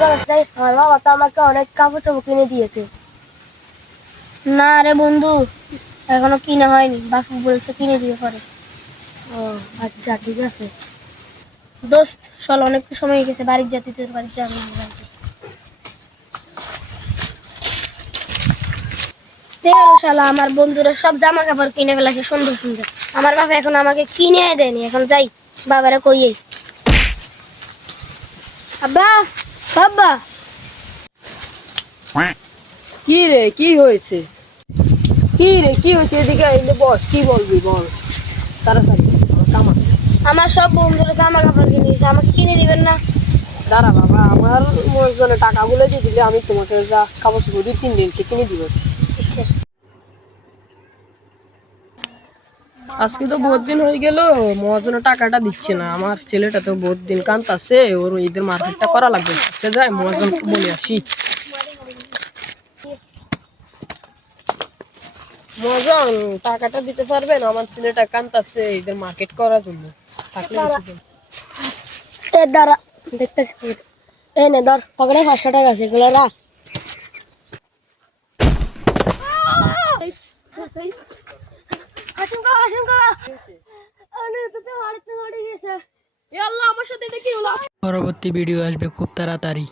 তাই আমার বাবা তো আমাকে অনেক কাপড় চোপড় কিনে দিয়েছে। না রে বন্ধু, এখনো কিনা হয়নি, বাপু বলছে কিনে দিয়ে পরে। ও আচ্ছা ঠিক আছে। দোস্ত চল, অনেক সময় হয়ে গেছে, বাড়ির যা, তুই তোর বাড়ি যা, আমি বাড়ি যাই। শালা আমার বন্ধুরা সব জামা কাপড় কিনে ফেলেছে সুন্দর সুন্দর, আমার বাবা এখন আমাকে কিনে দেয়নি। এখন যাই বাবারা কইয়ে। আব্বা, বাবা। কি রে, কি হয়েছে? কি রে, কি হয়েছে? এদিকে এলে বস, কি বলবি বল তাড়াতাড়ি। আমার সব বন্ধুরা জামা কাপড় কিনে দিয়েছে, আমাকে কিনে দিবেন না? দাঁড়া বাবা, আমার মজনে টাকাগুলো দিয়ে দিলে আমি তোমাকে যা কাপড় চোপড় 2-3 দিন কিনে দিব। আচ্ছা। আজকে তো বহুত দিন হয়ে গেল, মহাজনের টাকাটা দিচ্ছে না। আমার ছেলেটা তো বহুত দিন কাঁদতাছে, ওর ঈদের মার্কেটটা করা লাগবে। আচ্ছা যাই মহাজনকে বলে আসি। মহাজন, টাকাটা দিতে পারবেন? আমার ছেলেটা কাঁদতাছে ঈদের মার্কেট করার জন্য। থাকলে বেশি দিন। দাঁড়া, দেখতেছি। এই নে ধর, পকেটে 500 টাকা আছে, এগুলো রাখ। পরবর্তী ভিডিও আসবে খুব তাড়াতাড়ি।